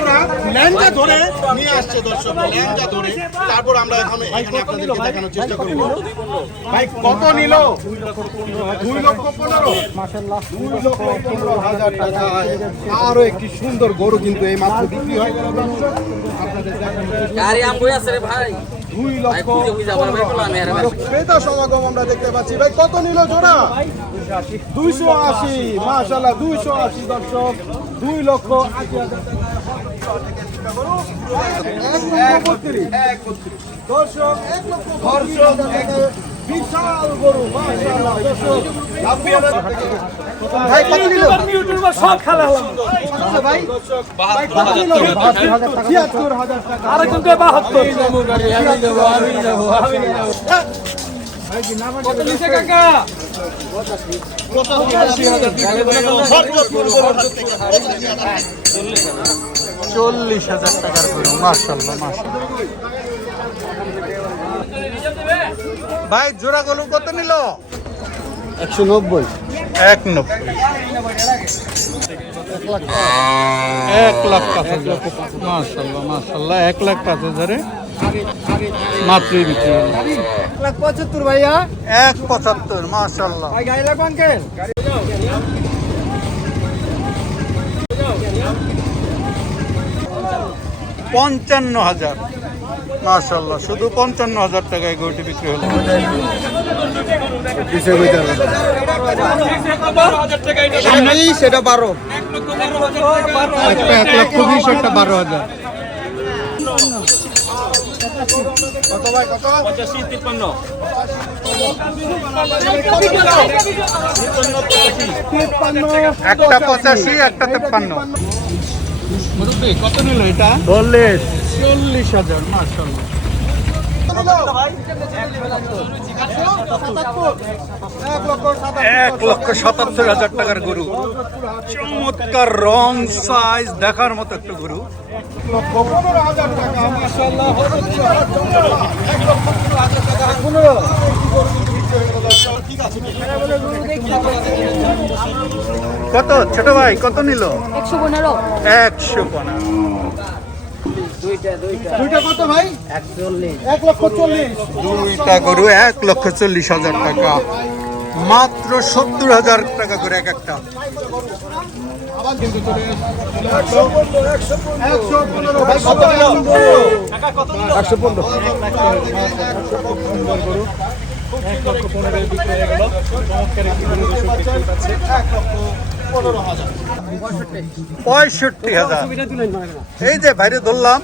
কাস্টমাররা ল্যাংচা ধরে নিয়ে আসছে দর্শক, ল্যাংচা ধরে। তারপর আমরা এখানে আপনাদেরকে দেখানোর চেষ্টা করব। ভাই কত নিল? 2,15,000। মাশাআল্লাহ 2,15,000 টাকা। আরো একটি সুন্দর গরু কিন্তু এই মাত্র বিক্রি হয়ে গেল দর্শক। আপনাদের দেখানোর ভাই 2,15,000 ক্রেতা সমাগম আমরা দেখতে পাচ্ছি। ভাই কত নিল জোড়া? 280। মাশাআল্লাহ 280 দর্শক। 2,80,000 দর্শক। 1,32,000 বিশাল গরু মাশাআল্লাহ দর্শক। ভাই কত নিল? ইউটিউবার সব খেলা হলো ভাই। 72,000 টাকা। আর কিন্তু 72 আমি যাব। ভাই কি নাম কত নিছে কাকা? 40,000 টাকার গরু মাশাআল্লাহ মাশাআল্লাহ। ভাই জোড়া গরু কত নিল? 190। 190। 1,05,000 মাশাআল্লাহ মাশাআল্লাহ। 1,05,000 মাত্রই বিক্রি হলো। 1,75 ভাইয়া। 1,75 মাশাআল্লাহ। ভাই গাড়ি লাগবে আঙ্কেল? 55,000 মাশাআল্লাহ। শুধু 55,000 টাকায় গরুটি বিক্রি হলো। সেটা 12। 1,20,000 একটা 12,000। কত ভাই কত? 85 53 একটা 85 একটা 53। মুরব্বি কত নিল এটা? 40,000 মাশাআল্লাহ। 1,77,000 টাকার গরু। চমৎকার রং সাইজ দেখার মতো একটা গরু। 1,15,000 টাকা মাশাআল্লাহ। কত ছোট ভাই কত নিল? 115। 115। দুইটা কত ভাই? 1,40,000। দুইটা গরু 1,40,000 টাকা। মাত্র 70,000 টাকা করে এক একটা। আবার কিন্তু চলে 115 ভাই কত নিল? 115। 1,15 গরু 1,15,000 বিক্রি হয়ে গেল। চমৎকার একটি গরু দেখতে পাচ্ছেন। 1,15,000। 65,000। এই যে বাইরে ধরলাম।